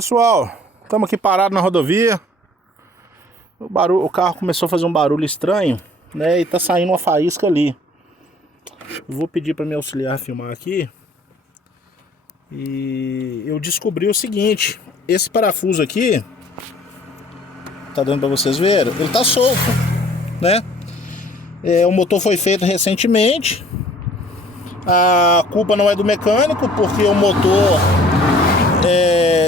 Pessoal, estamos aqui parados na rodovia. O carro começou a fazer um barulho estranho, né? E tá saindo uma faísca ali. Eu vou pedir para meu auxiliar filmar aqui. E eu descobri o seguinte: esse parafuso aqui, tá dando para vocês verem, ele tá solto, né? O motor foi feito recentemente. A culpa não é do mecânico, porque o motor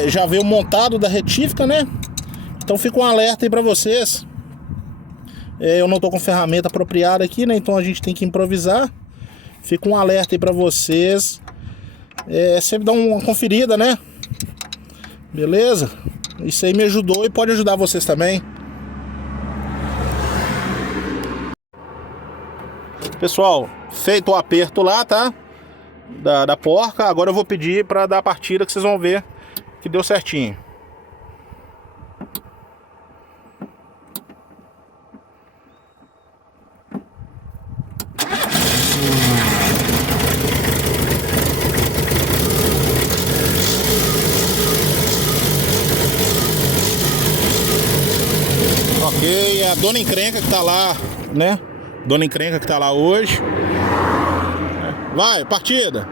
já veio montado da retífica, né? Então fica um alerta aí pra vocês. Eu não tô com ferramenta apropriada aqui, né? Então a gente tem que improvisar. Fica um alerta aí pra vocês. Sempre dá uma conferida, né? Beleza? Isso aí me ajudou e pode ajudar vocês também. Pessoal, feito o aperto lá, tá? Da porca. Agora eu vou pedir pra dar a partida, que vocês vão ver que deu certinho. Ok, a dona encrenca que tá lá, né? Dona encrenca que tá lá hoje. Vai, partida!